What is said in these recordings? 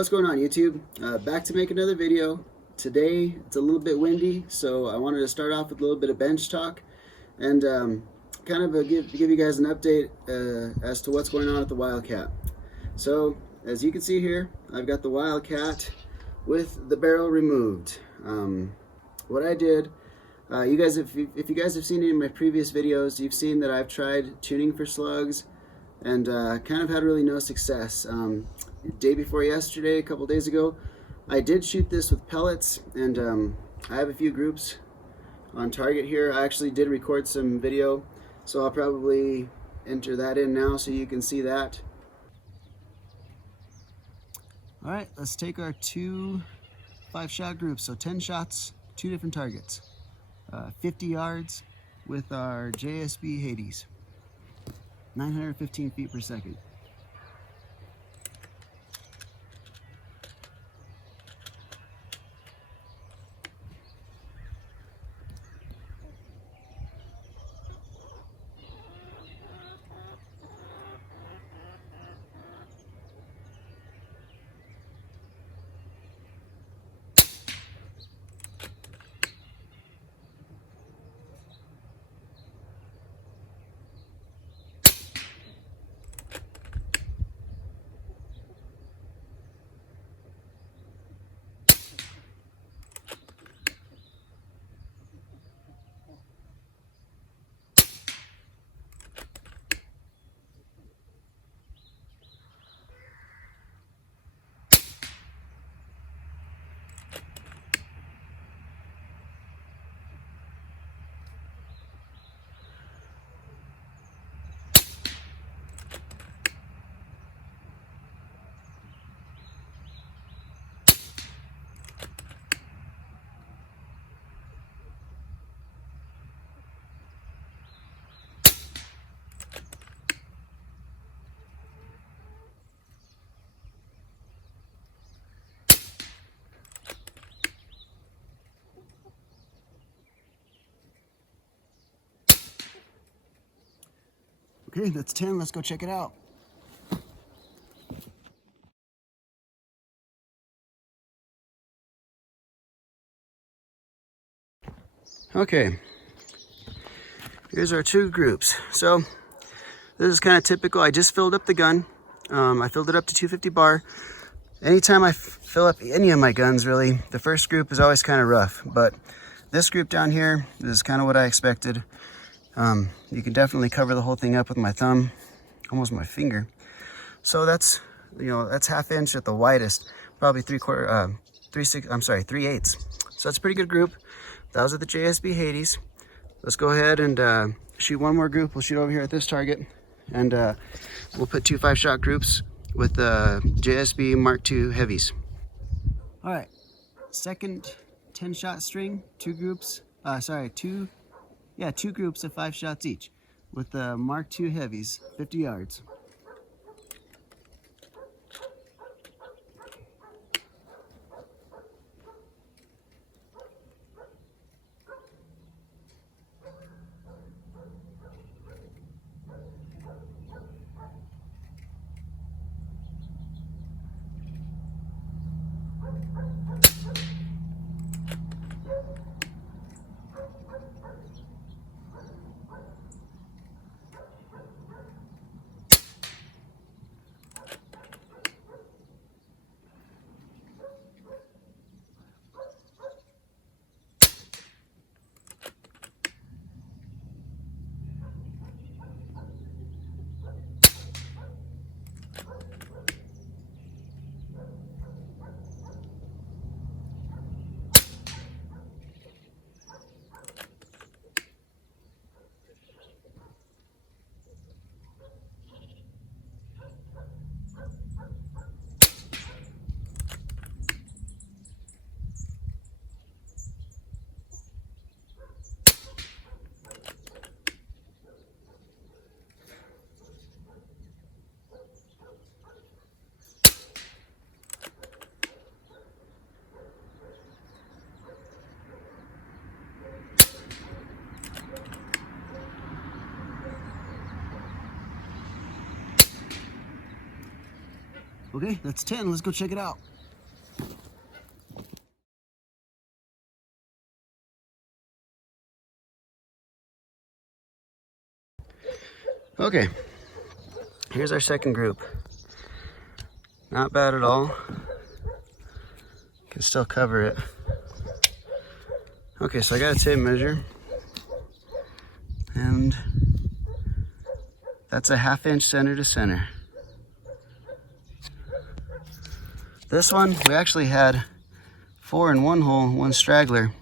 What's going on, YouTube? Back to make another video. Today it's a little bit windy, so I wanted to start off with a little bit of bench talk and kind of give you guys an update as to what's going on at the Wildcat. So as you can see here, I've got the Wildcat with the barrel removed. What I did, you guys, if you guys have seen any of my previous videos, you've seen that I've tried tuning for slugs and kind of had really no success. Day before yesterday, a couple days ago, I did shoot this with pellets, and I have a few groups on target here. I actually did record some video, so I'll probably enter that in now so you can see that. All right, let's take our two 5-shot groups, so 10 shots, 2 different targets, 50 yards with our JSP Hades, 915 feet per second. Okay, that's 10. Let's go check it out. Okay, here's our two groups. So this is kind of typical. I just filled up the gun. I filled it up to 250 bar. Anytime I fill up any of my guns, really, the first group is always kind of rough. But this group down here is kind of what I expected. You can definitely cover the whole thing up with my thumb, almost my finger. So that's, that's 1/2 inch at the widest, probably 3/8. So that's a pretty good group. That was at the JSP Hades. Let's go ahead and shoot one more group. We'll shoot over here at this target, and we'll put 2 5-shot groups with JSP Mk2 heavies. All right, second 10-shot string, 2 groups. Two groups of 5 shots each with the Mk2 heavies, 50 yards. Okay, that's 10. Let's go check it out. Okay, here's our second group. Not bad at all. Can still cover it. Okay, so I got a tape measure, and that's a 1/2 inch center to center. This one, we actually had 4 in one hole, 1 straggler.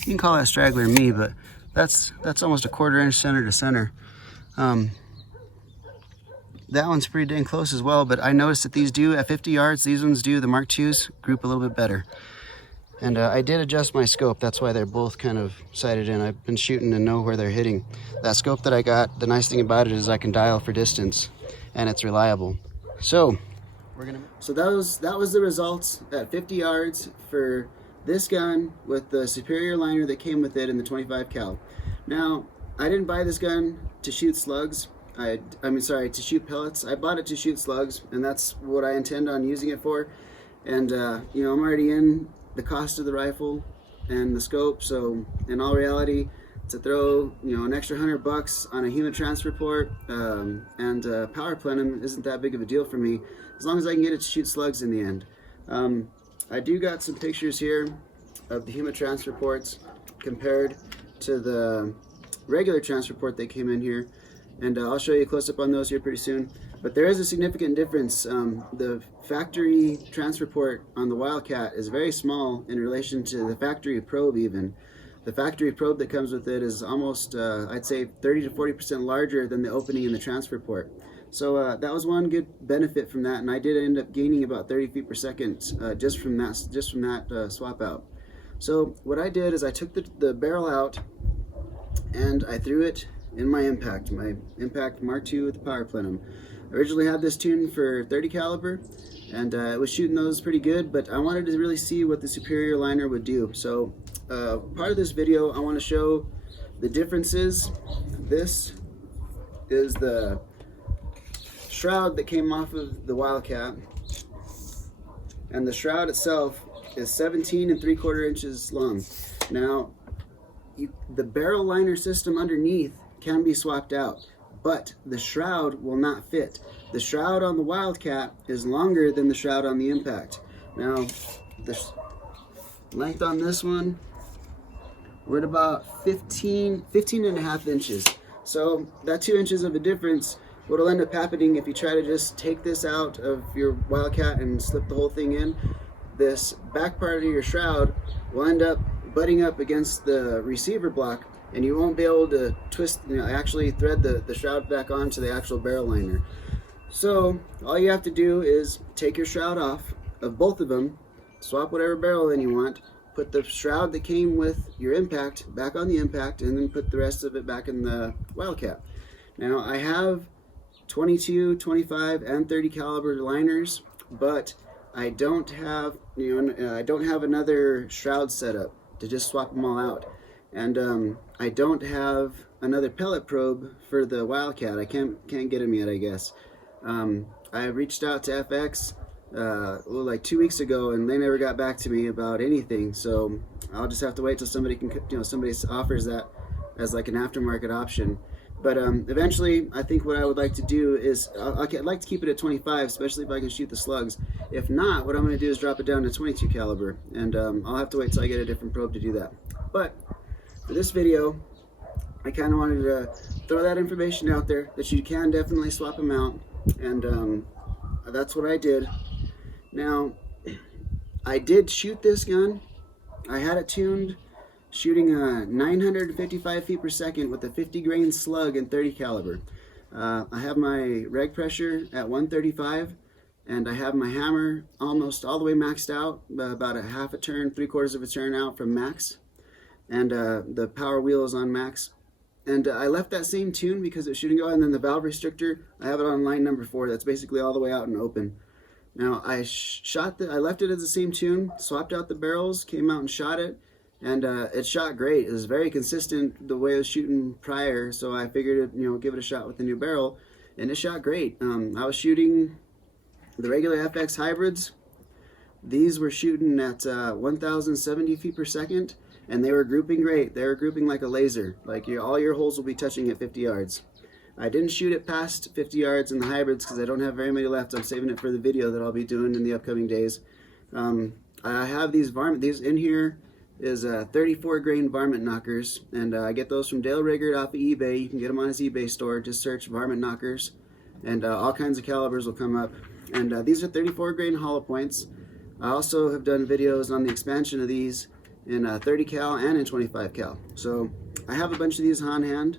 You can call that straggler me, but that's almost a 1/4 inch center to center. That one's pretty dang close as well, but I noticed that these do, at 50 yards, these ones do, the Mark IIs, group a little bit better. And I did adjust my scope, that's why they're both kind of sighted in. I've been shooting and know where they're hitting. That scope that I got, the nice thing about it is I can dial for distance, and it's reliable. So, that was the results at 50 yards for this gun with the superior liner that came with it in the 25 cal. Now, I didn't buy this gun to shoot slugs. To shoot pellets. I bought it to shoot slugs, and that's what I intend on using it for. And you know, I'm already in the cost of the rifle and the scope, so in all reality, to throw, you know, an extra $100 on a human transfer port and power plenum isn't that big of a deal for me, as long as I can get it to shoot slugs in the end. I do got some pictures here of the human transfer ports compared to the regular transfer port that came in here, and I'll show you a close-up on those here pretty soon. But there is a significant difference. The factory transfer port on the Wildcat is very small in relation to the factory probe even. The factory probe that comes with it is almost, I'd say 30 to 40% larger than the opening in the transfer port. So that was one good benefit from that, and I did end up gaining about 30 feet per second just from that swap out. So what I did is I took the barrel out and I threw it in my Impact Mark II with the power plenum. I originally had this tuned for 30 caliber, and it was shooting those pretty good, but I wanted to really see what the superior liner would do. So part of this video, I want to show the differences. This is the shroud that came off of the Wildcat, and the shroud itself is 17 3/4 inches long. Now, the barrel liner system underneath can be swapped out, but the shroud will not fit. The shroud on the Wildcat is longer than the shroud on the Impact. Now, the length on this one, we're at about 15 and a half inches. So that 2 inches of a difference, what'll end up happening if you try to just take this out of your Wildcat and slip the whole thing in, this back part of your shroud will end up butting up against the receiver block, and you won't be able to twist, actually thread the shroud back onto the actual barrel liner. So all you have to do is take your shroud off of both of them, swap whatever barrel in you want, put the shroud that came with your Impact back on the Impact, and then put the rest of it back in the Wildcat. Now I have 22, 25, and 30 caliber liners, but I don't have, I don't have another shroud setup to just swap them all out. And I don't have another pellet probe for the Wildcat. I can't get them yet, I guess. I reached out to FX like 2 weeks ago, and they never got back to me about anything. So I'll just have to wait till somebody can, somebody offers that as like an aftermarket option. But eventually, I think what I would like to do is, I'd like to keep it at 25, especially if I can shoot the slugs. If not, what I'm going to do is drop it down to 22 caliber, and I'll have to wait till I get a different probe to do that. But for this video, I kind of wanted to throw that information out there, that you can definitely swap them out, and that's what I did. Now, I did shoot this gun. I had it tuned, shooting 955 feet per second with a 50 grain slug and 30 caliber. I have my reg pressure at 135, and I have my hammer almost all the way maxed out, about a half a turn, 3/4 of a turn out from max, and the power wheel is on max. And I left that same tune because it's shooting go, and then the valve restrictor, I have it on line number 4. That's basically all the way out and open. Now I left it as the same tune, swapped out the barrels, came out and shot it, and it shot great. It was very consistent the way I was shooting prior, so I figured, give it a shot with the new barrel, and it shot great. I was shooting The regular FX hybrids, these were shooting at 1,070 feet per second, and they were grouping great. They were grouping like a laser. Like all your holes will be touching at 50 yards. I didn't shoot it past 50 yards in the hybrids because I don't have very many left. I'm saving it for the video that I'll be doing in the upcoming days. I have these varmint. These in here is 34 grain varmint knockers, and I get those from Dale Riggert off of eBay. You can get them on his eBay store. Just search varmint knockers, and all kinds of calibers will come up. And these are 34 grain hollow points. I also have done videos on the expansion of these in 30 cal and in 25 cal. So I have a bunch of these on hand.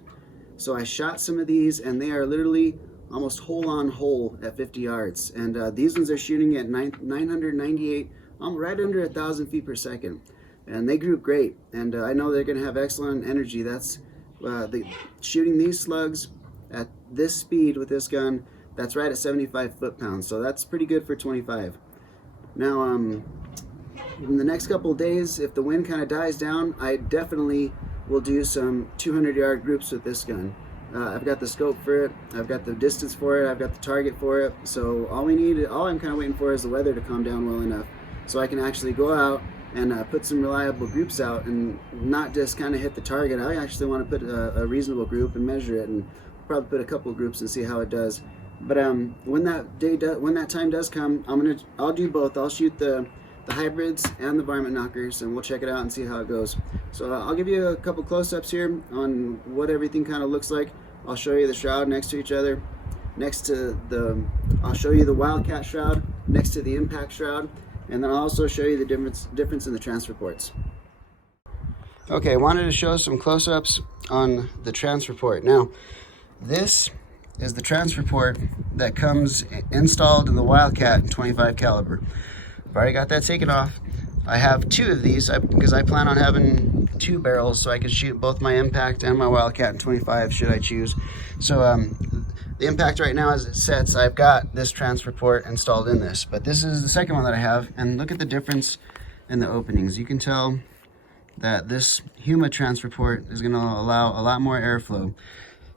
So I shot some of these, and they are literally almost hole on hole at 50 yards. And these ones are shooting at 998, right under 1,000 feet per second. And they group great. And I know they're going to have excellent energy. That's shooting these slugs at this speed with this gun. That's right at 75 foot-pounds. So that's pretty good for 25. Now, in the next couple of days, if the wind kind of dies down, I definitely will do some 200-yard groups with this gun. I've got the scope for it, I've got the distance for it, I've got the target for it. So all I'm kind of waiting for is the weather to calm down well enough so I can actually go out and put some reliable groups out and not just kind of hit the target. I actually want to put a reasonable group and measure it, and probably put a couple of groups and see how it does. But when that time does come, I'll do both. I'll shoot the hybrids and the varmint knockers, and we'll check it out and see how it goes. So I'll give you a couple close-ups here on what everything kind of looks like. I'll show you the shroud next to each other. I'll show you the Wildcat shroud next to the Impact shroud, and then I'll also show you the difference in the transfer ports. Okay, I wanted to show some close-ups on the transfer port. Now, this is the transfer port that comes installed in the Wildcat in 25 caliber. I've already got that taken off. I have two of these because I plan on having two barrels so I can shoot both my Impact and my Wildcat in 25 should I choose. So the Impact right now as it sets, I've got this transfer port installed in this, but this is the second one that I have, and look at the difference in the openings. You can tell that this Huma transfer port is going to allow a lot more airflow.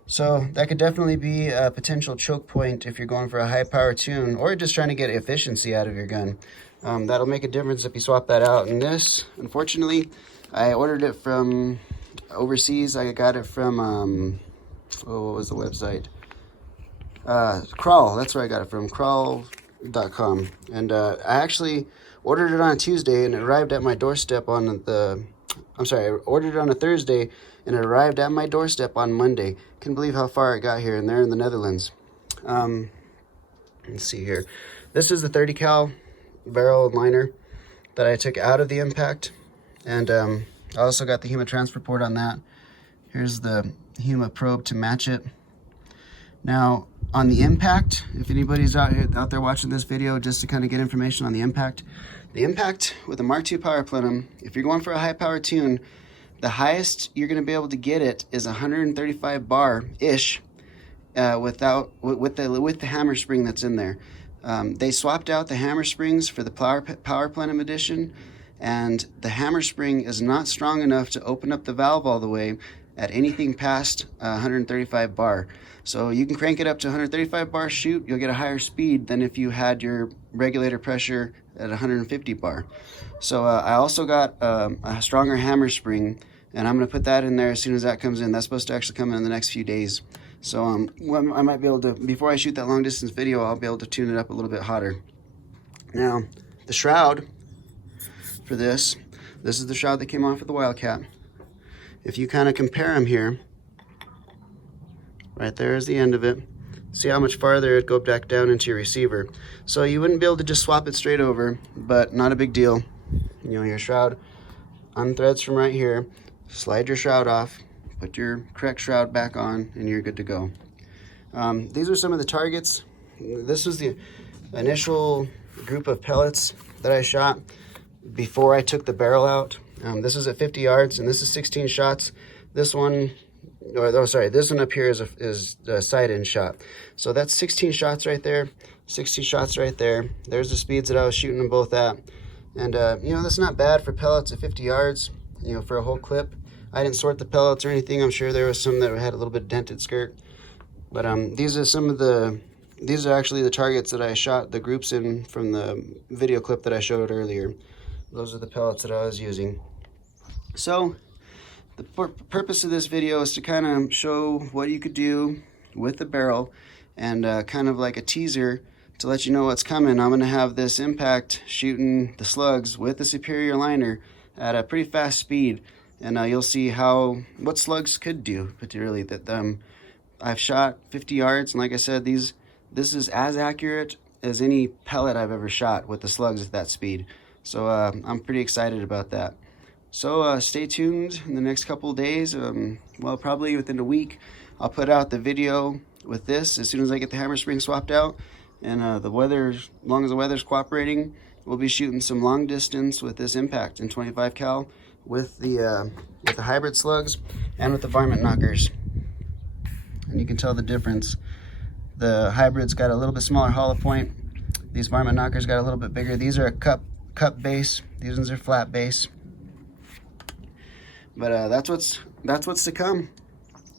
So that could definitely be a potential choke point if you're going for a high power tune or just trying to get efficiency out of your gun. That'll make a difference if you swap that out. And this, unfortunately, I ordered it from overseas. I got it from, what was the website? Crawl, that's where I got it from, crawl.com. And I actually ordered it on a Tuesday and it arrived at my doorstep on I ordered it on a Thursday and it arrived at my doorstep on Monday. Can't believe how far it got here, and they're in the Netherlands. Let's see here. This is the 30 cal barrel liner that I took out of the Impact, and I also got the Huma transfer port on that. Here's the Huma probe to match it. Now on the Impact, if anybody's out there watching this video just to kind of get information on the Impact with a Mark II power plenum, if you're going for a high power tune, the highest you're going to be able to get it is 135 bar ish with the hammer spring that's in there. They swapped out the hammer springs for the power plenum edition, and the hammer spring is not strong enough to open up the valve all the way at anything past 135 bar. So you can crank it up to 135 bar shoot, you'll get a higher speed than if you had your regulator pressure at 150 bar. So I also got a stronger hammer spring, and I'm going to put that in there as soon as that comes in. That's supposed to actually come in the next few days. So I might be able to, before I shoot that long distance video, I'll be able to tune it up a little bit hotter. Now, the shroud for this is the shroud that came off of the Wildcat. If you kind of compare them here, right there is the end of it. See how much farther it go back down into your receiver. So you wouldn't be able to just swap it straight over, but not a big deal. You know, your shroud unthreads from right here, slide your shroud off, put your correct shroud back on, and you're good to go. These are some of the targets. This was the initial group of pellets that I shot before I took the barrel out. This is at 50 yards, and this is 16 shots. This one, this one up here is the side-in shot. So that's 16 shots right there, 60 shots right there. There's the speeds that I was shooting them both at. And, you know, that's not bad for pellets at 50 yards, you know, for a whole clip. I didn't sort the pellets or anything. I'm sure there was some that had a little bit dented skirt. But these are some of the these are actually the targets that I shot the groups in from the video clip that I showed earlier. Those are the pellets that I was using. So the purpose of this video is to kind of show what you could do with the barrel, and kind of like a teaser to let you know what's coming. I'm going to have this Impact shooting the slugs with the superior liner at a pretty fast speed, and you'll see what slugs could do, particularly that I've shot 50 yards, and like I said, this is as accurate as any pellet I've ever shot with the slugs at that speed. So I'm pretty excited about that. So stay tuned in the next couple of days. Well, probably within a week, I'll put out the video with this as soon as I get the hammer spring swapped out, and as long as the weather's cooperating, we'll be shooting some long distance with this Impact in 25 cal with the hybrid slugs and with the varmint knockers. And you can tell the difference. The hybrid's got a little bit smaller hollow point. These varmint knockers got a little bit bigger. These are a cup base. These ones are flat base. But that's what's to come.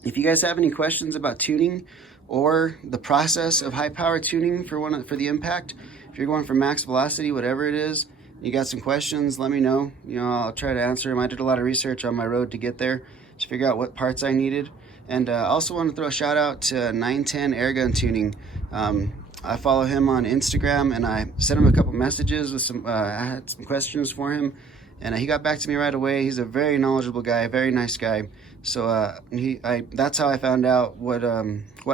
If you guys have any questions about tuning or the process of high power tuning for the Impact, if you're going for max velocity, whatever it is, you got some questions, let me know. I'll try to answer them. I did a lot of research on my road to get there to figure out what parts I needed. And I also want to throw a shout out to 910 Airgun Tuning. I follow him on Instagram, and I sent him a couple messages with I had some questions for him, and he got back to me right away. He's a very knowledgeable guy, very nice guy. So that's how I found out what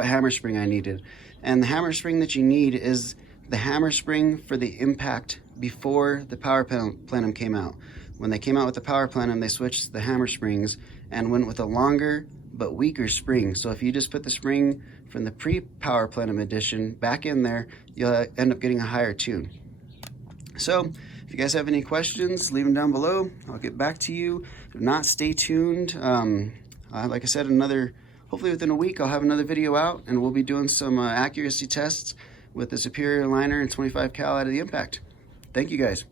hammer spring I needed. And the hammer spring that you need is the hammer spring for the Impact before the power plenum came out. When they came out with the power plenum, they switched the hammer springs and went with a longer but weaker spring. So if you just put the spring from the pre-power plenum edition back in there, you'll end up getting a higher tune. So if you guys have any questions, leave them down below. I'll get back to you. If not, stay tuned. Like I said, hopefully within a week, I'll have another video out, and we'll be doing some accuracy tests with the superior liner and 25 cal out of the Impact. Thank you guys.